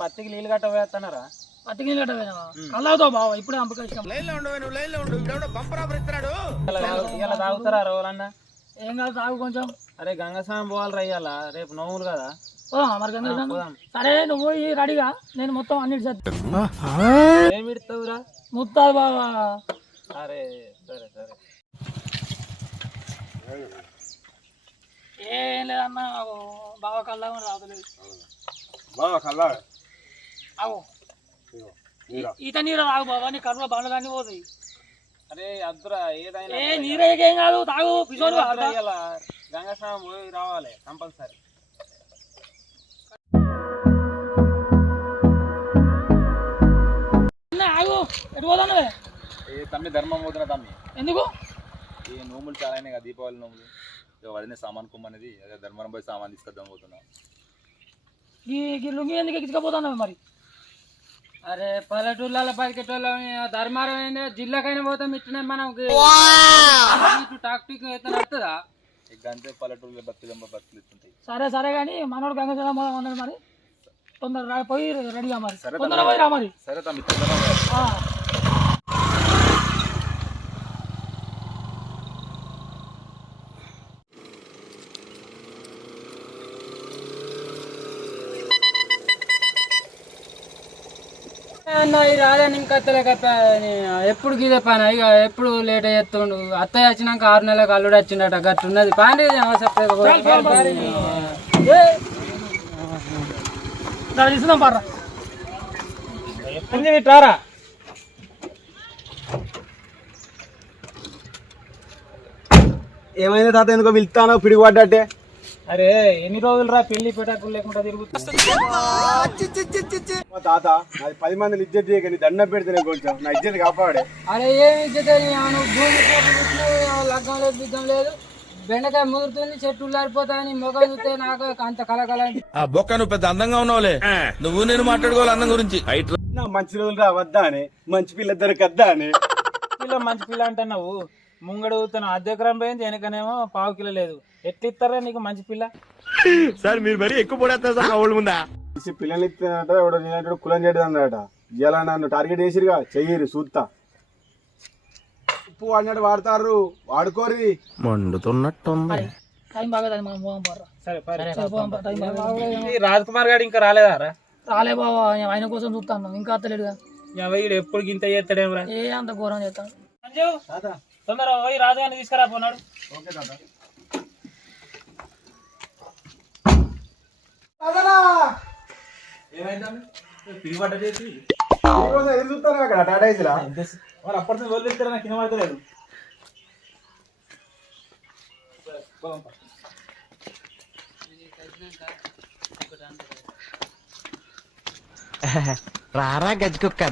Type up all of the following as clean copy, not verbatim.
పత్తికి నీళ్ళు గట్ట వేస్తున్నారా? పత్తికి నీళ్ళు గట్ట వేయవా? కల్లావుతావు బావ, ఇప్పుడే అంపకేసినాం. ఇలా తాగుతారా రోజులన్నా? ఏం కాదు, తాగు కొంచెం. అరే గంగ స్నానం పోవాలి రయ్యాలా, రేపు నోములు కదా. మరి గంగా సరే, నువ్వు పోయి రెడీగా, నేను మొత్తం అన్నిటి చేస్తాను. ఏమి ఇస్తావురా? ముత్తాదు బావా. అరే సరే సరే. ఏం లేదన్నా, బావ కల్లా రావట్లేదు. బాగా కల్లా అవు ఈత నీరు తాగు బాబా, నీ కడుపులో బండ్లు అన్నీ పోతాయి. అరే అద్దురా ఏదైనా. ఏ నీరేకేం కాదు, తాగు. పిసోడు గంగ స్నానం పోయి రావాలి కంపల్సరీ. ఆగు, ఎటు పోతాను? తమ్మి ధర్మం పోతున్నా తమ్మి. ఎందుకు? ఈ నోములు చాలా అయినాయి కదా, దీపావళి నోములు. వదిలే సామాన్ కొమ్మనేది, అదే ధర్మవరం పోయి సామాన్ తీసుకొద్దాం పోతున్నాం. ఈ లుంగి ఎందుకు ఎక్కించుకపోతాను మరి? అరే పల్లెటూళ్ళ బతికేటోళ్ళ ధర్మారం జిల్లాకైనా పోతాం, ఇట్లనే మనం టాక్టిక్ అయితే నడుతుందా? అంతే పల్లెటూళ్ళ బతులు ఇస్తుంటాయి. సరే సరే కానీ మనోడు గంగ అన్నాడు మరి, తొందర పోయి రెడీగా మరి, తొందర పోయి రా మరి. సరే తమ్మి. రాదని ఇంకా ఎప్పుడు గీదే పని, ఇక ఎప్పుడు లేట్ చేస్తుండు. అత్తయ్య వచ్చినాక 6 నెలలకు అల్లుడు వచ్చిండట, గట్టున్నది పాండి. తీసుకుందాం పారా. ఎప్పుడు ఇట్రారా? ఏమైంది తాత, ఎందుకో వెళ్తానో పిడిపడ్డట్టే? అరే ఎన్ని రోజులు రా పెళ్లి పెట్టకు లేకుండా తిరుగుతుంది. తాత నాది 10 మందిని ఇజ్జత్ చేయక నీ దండం పెడితేనే కొంచెం నా ఇజ్జత్ కాపాడే. అరే ఏమి ఇజ్జత్, భూమి లగ్గం లేదు దిగ్గం లేదు, బెండకాయ ముదురుతుంది, చెట్లు లారిపోతాయని మొగం చూస్తే నాకు అంత కలకల. ఆ బొక్క నువ్వు పెద్ద అందంగా ఉన్నావులే, నువ్వు నేను మాట్లాడుకోవాలి అందం గురించి. నా మంచి రోజులు రావద్దా అని, మంచి పిల్ల దొరకద్దా అని. పిల్ల మంచి పిల్ల అంటే నువ్వు ముంగడు అర్ధ ఎకరం పోయింది, వెనకనేమో 1/4 కిలో లేదు. ఎట్లా ఇస్తారా నీకు మంచి పిల్ల? సార్ మీరు మరీ ఎక్కువ పడేస్తారు సార్ ఊళ్ళ ముందా. పిల్లలు ఇస్తానట, ఎవడో నేనంటే కులం చేయడం అన్నట. ఇలా నన్ను టార్గెట్ చేసిరుగా, చెయ్యరు చూస్తా. ఉప్పు వాడినట్టు వాడతారు, వాడుకోరి. మండుతున్నట్టుంది. టైం బాగా మనం పోదాం పారా. సరే రాజ్ కుమార్ గారు ఇంకా రాలేదా? రాలే బావా, ఆయన కోసం చూస్తాను, ఇంకా అత్తలేడుగా. వీడు ఎప్పుడు గింత చేస్తాడేమరా? ఏ అంత ఘోరం చేస్తాను. తొందర పోయి రాజుగారిని తీసుకురా పోన్నాడు. చూస్తాను అక్కడ టాటా ఏసీలా. వాళ్ళు అప్పటి వదిలిస్తారా? నాకు వినబడతలేదు. రారా గజ్జుకుక్క.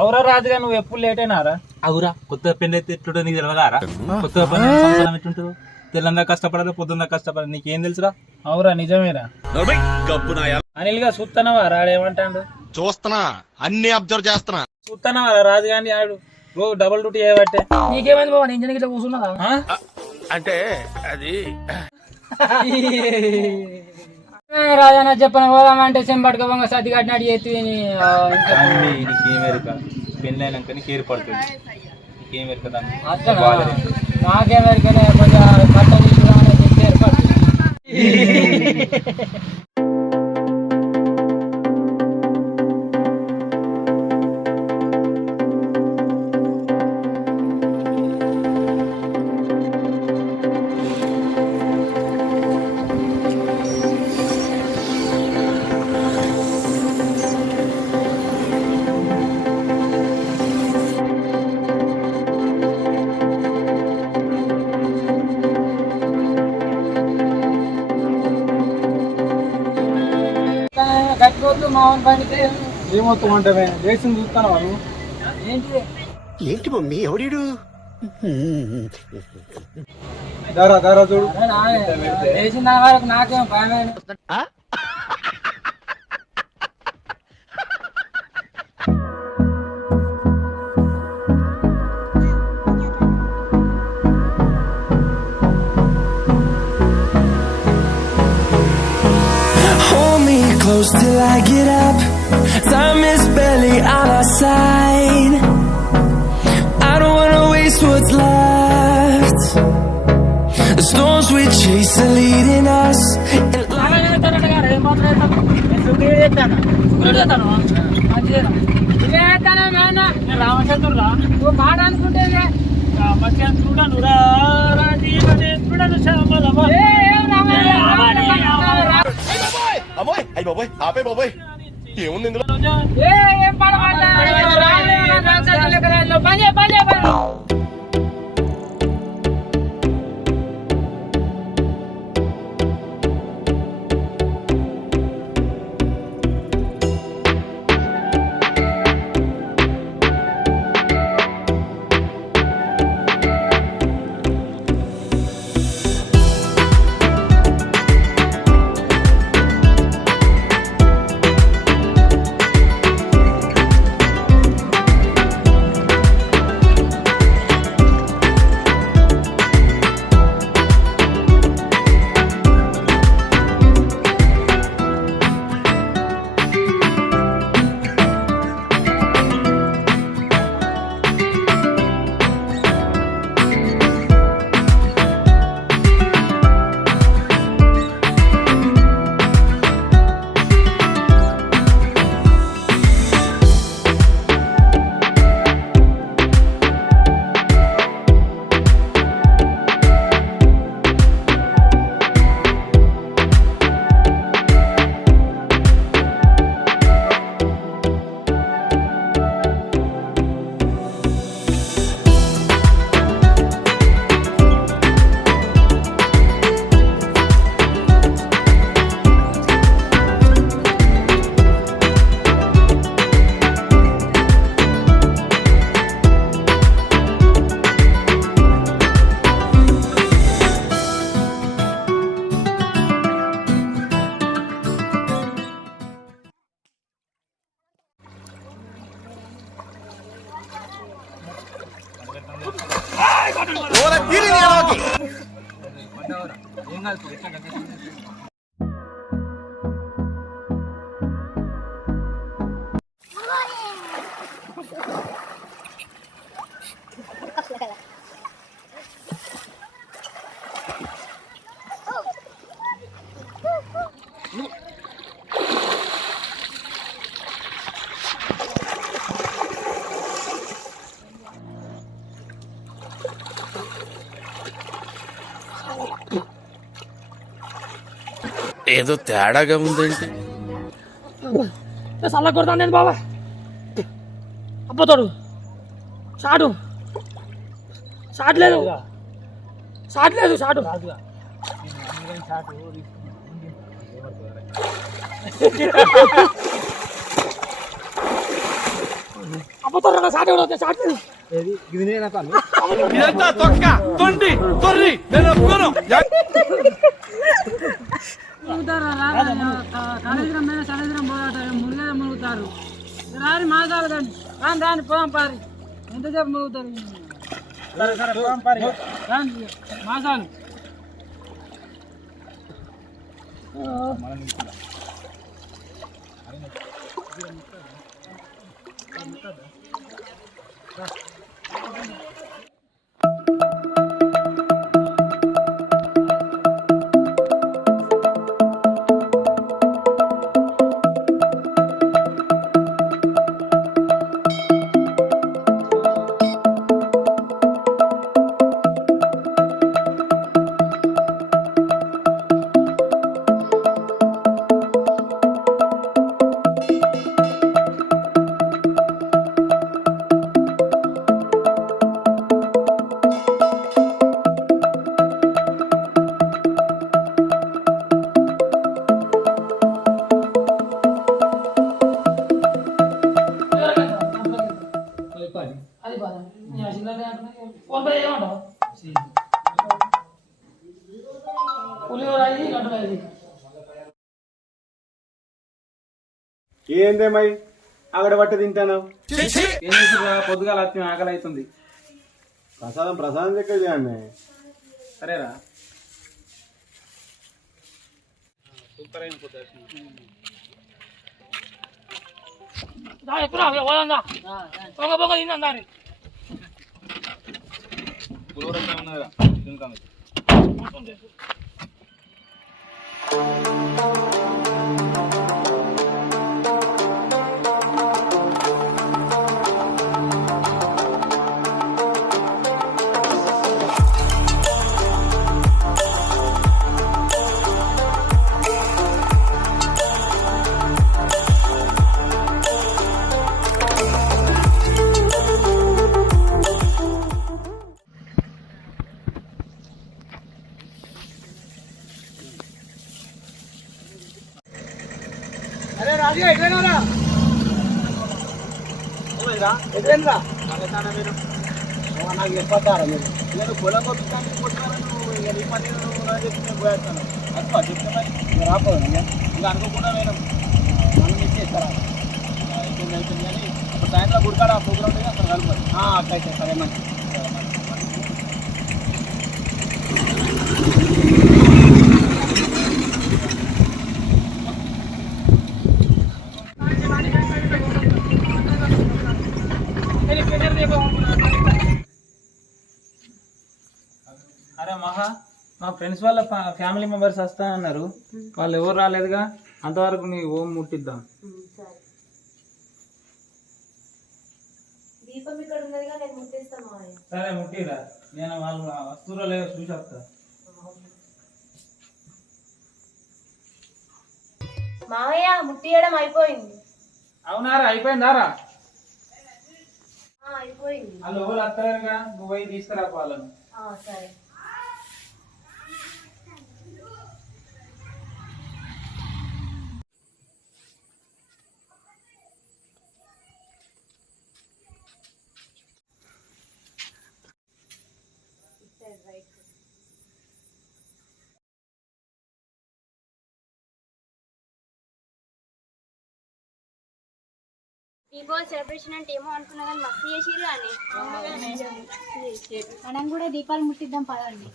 అవురా రాజుగా, నువ్వు ఎప్పుడు లేట్ అయినారా? అవురా, కొత్త పెళ్లి అయితే ఎట్లుంటో నీకు తెలియదారా? కొత్త సంవత్సరం ఎట్లుంటుందో తెల్లంగా కష్టపడాలి, పొద్దున్న కష్టపడాలి, నీకేం తెలుసురా? అవురా నిజమేరా. అనిల్ గా చూస్తున్నావా రాడేమంటాడు? చూస్తున్నా, అన్ని అబ్జర్వ్ చేస్తున్నా. చూస్తున్నావా రాజుగాని ఆడు రోజు డబుల్ డ్యూటీ చేయబట్టే. నీకేమైంది బాబా, ఇంజన్ గిట్లా కూర్చున్నదా? అంటే అది రాజా చెప్పను పోదామంటే చెంబట్టుకోగా సర్ది కట్టినట్టు చేతి. నీకేమెరక పెళ్ళి అయినాక నీకు ఏర్పడుతుంది, నీకేమెరక దాన్ని. నాకేమెరికనే కొంచెం బట్ట తీసుకురావాలని ఏర్పడుతుంది. ఏమొద్దు మా వాని పనికి ఏమొత్తం అంటే లేచింది చూస్తాను వాళ్ళు ఏంటి ఏంటి మమ్మీ ఎవడీడు దారా దారా చూడు లేచిన దాని వరకు నాకేం భయమైన Hold me close till I get up. Time is barely on our side. I don't wanna waste what's left. The storms we chase are leading us. ఏం మాట్లాడతాను రామచంద్రుడా నువ్వు మాట అనుకుంటే రామచంద్రుడా నురా రాజీవనేత్రుడను శ్యామలమ అమ్మోయ్ అయ్యి బాబోయ్ ఆపే బాబోయ్ ఏముంది ఇందులో ఏం పాట పాడతా పని ఏదో తేడాగా ఉందేంటి చల్ల కొడతాను నేను బాబా అబ్బతోడు షాటు షాట్ లేదు షాట్ లేదు షాటు అబ్బతోడు షాట్ కూడా షాట్ లేదు ఇదంతా తొక్క తొండి తొర్రి నేను ఒప్పుకోను సముద్రం మీద సముద్రం పోతారు మునిగే మునుగుతారు రాని మాసాలు కానీ రాని రాని పోదాం పారి ఎంతసేపు మునుగుతారు రాని మాసాలు ఏందేమై అక్కడ పట్ట తింటాను ఏం చేసిరా పొద్దుగాల వచ్చి ఆకలి అవుతుంది. ప్రసాదం దగ్గర చేయండి. సరేరా సూపర్ అయిన పొద్దు ఎప్పుడు పోదా పొగ పొగ తిందారి పులిహోర ఉన్నదిరా తింటాను. అరే రాజు ఎట్లయినా ఎట్లయినా నాకు చెప్పొద్దారా మీరు నేను పొలం కొట్టుకోడానికి కొట్టాను నీ పని చెప్పి పోయేస్తాను అసలు చెప్తే మరి రాపోదు ఇంకా అనుకోకుండా నేను మనం మిస్ చేస్తారా అయిపోయింది అయిపోయింది కానీ ఇప్పుడు సాయంత్రం గుడికాడ ప్రోగ్రామ్ ఉంది అక్కడ కలుపుతుంది అట్లయితే సరే మంచి అరే మహా మా ఫ్రెండ్స్ వాళ్ళ ఫ్యామిలీ మెంబర్స్ వస్తా అన్నారు. వాళ్ళు ఎవరు రాలేదుగా, అంతవరకు నీ ఓం ముట్టిద్దాం. సరే ముట్టిరా, నేను వాళ్ళు వస్తువులో లేదో చూసి వస్తా. మావయ్య ముట్టియడం అయిపోయింది. అవునారా అయిపోయిందారా? అయిపోయింది. వాళ్ళు ఎవరు వస్తారుగా, నువ్వు పోయి తీసుకురా వాళ్ళను. సరే. దీపావళి సెలబ్రేషన్ అంటే ఏమో అనుకున్నా కానీ మస్తు చేసిరు అని మనం కూడా దీపాలు ముట్టిద్దాం పదండి.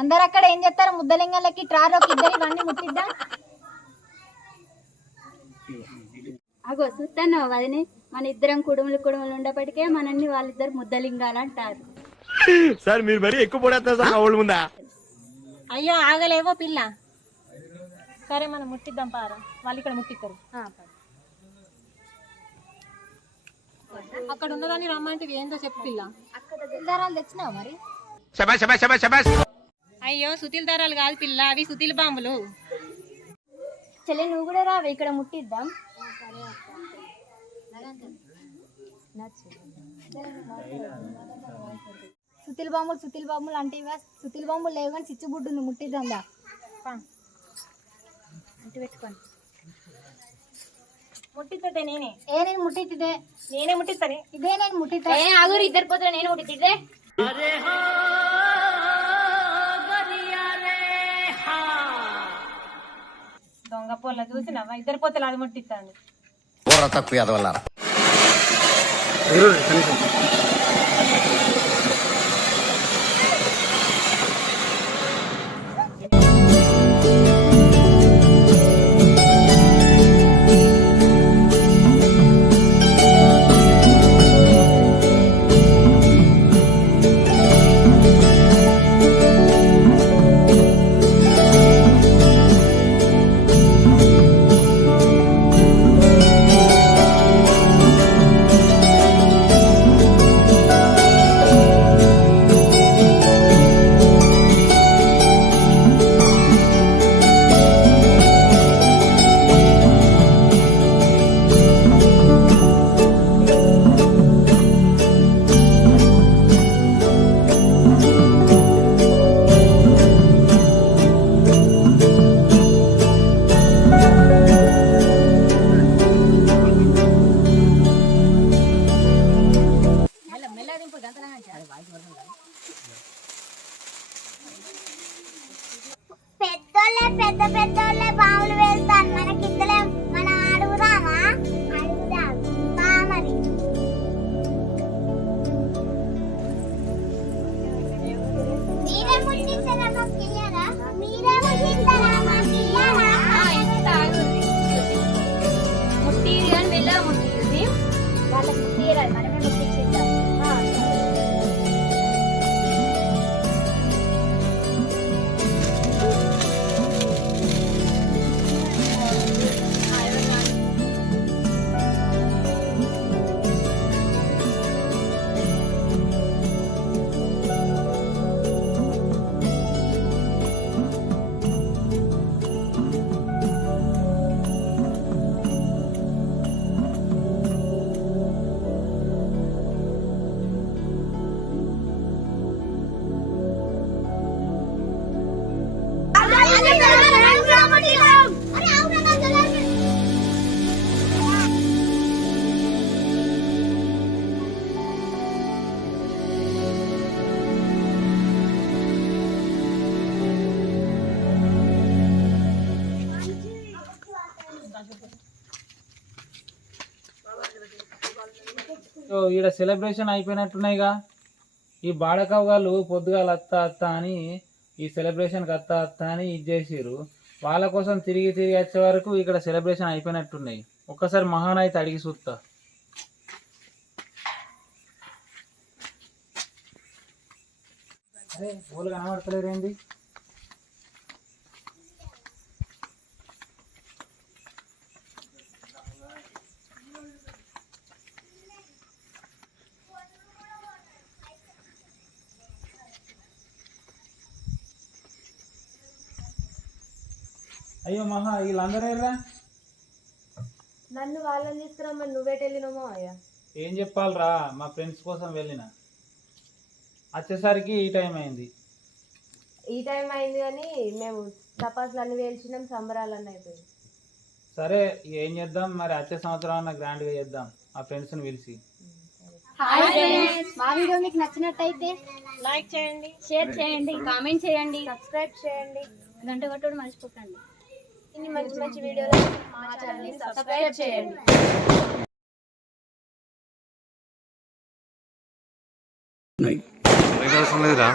అందరు అక్కడ ఏం చేస్తారు? ముద్దలింగాలకి ట్రారోకి ఇద్దరు ఇవన్నీ ముట్టిద్దాం. అగో చూస్తాను వదినే, మన ఇద్దరం కుడుములు ఉండేప్పటికే మనల్ని వాళ్ళిద్దరు ముద్దలింగాలు అంటారు. సార్ మీరు మరీ ఎక్కువ పడేస్తారు సార్ వాళ్ళ ముందా. అయ్యో ఆగలేవో పిల్ల. సరే మనం ముట్టిద్దాం పారా, వాళ్ళు ఇక్కడ ముట్టిస్తారు. అక్కడ ఉన్నదాన్ని రమ్మంటే ఏందో చెప్పు పిల్ల. అక్కడ దారాలు తెచ్చినావు మరి? అయ్యో సుతిల్ దారాలు కాదు పిల్ల, అవి సుతిల్ బాంబులు. చెల్లె నువ్వు కూడా రావే, ఇక్కడ ముట్టిద్దాం. సుతిల్ బాంబులు అంటే ఇవా? సుతిల్ బాంబులు లేవు కానీ చిచ్చుబుడ్డు ఉంది, ముట్టిద్దాం. పెట్టుకోండి. ముట్టితే నేనే నేను ముట్టితే నేనే ముట్టిస్తానే. ఇదే నేను ముట్టితే ఆగురు ఇద్దరు పోతే నేను ముట్టితే. దొంగ పొల్ల చూసినావా? ఇద్దరు పోతే అది ముట్టిస్తాను. పెద్ద పెద్దోళ్ళే బావులు వేస్తాను మనకిద్దలే మనం అడుగుదామా అడుగుదాం మరి మీరే ముట్టిస్తారా మాకు ఇయ్యరా మీరే ముట్టిస్తారా మాకు ఇయ్యరా ముట్టిరు కానీ వెళ్ళా ముట్టింది వాళ్ళకి ముట్టిరాదు మనమే ముట్టించిద్దాం సో ఈడ సెలబ్రేషన్ అయిపోయినట్టున్నాయిగా. ఈ బాడకావు వాళ్ళు పొద్దుగాల అత్త అత్త అని ఈ సెలబ్రేషన్కి అత్త అత్త అని ఇది చేసిర్రు. వాళ్ళ కోసం తిరిగి తిరిగి వచ్చే వరకు ఇక్కడ సెలబ్రేషన్ అయిపోయినట్టున్నాయి. ఒక్కసారి మహాన్ అయితే అడిగి చూస్తా. అరే వాళ్ళు కనబడతలేరు ఏంది? అయ్యో మహా వీళ్ళందరూ ఎర్రా నన్ను వాళ్ళని తీసుకురమ్మని నువ్వేట వెళ్ళినామో అయ్యా. ఏం చెప్పాలరా, మా ఫ్రెండ్స్ కోసం వెళ్ళిన వచ్చేసరికి ఈ టైం అయింది. ఈ టైం అయింది కానీ మేము తపాసులు అన్ని వేల్చినాం, సంబరాలన్నీ అయిపోయింది. సరే ఏం చేద్దాం మరి, వచ్చే సంవత్సరం అన్న గ్రాండ్గా చేద్దాం ఆ ఫ్రెండ్స్ని పిలిచి. మా వీడియో మీకు నచ్చినట్టయితే లైక్ చేయండి, షేర్ చేయండి, కామెంట్ చేయండి, సబ్స్క్రైబ్ చేయండి, గంట కొట్టడం మర్చిపోకండి. ఇన్ని మంచి మంచి వీడియోలు మా ఛానల్ని సబ్స్క్రైబ్ చేయండి. అవసరం లేదురా.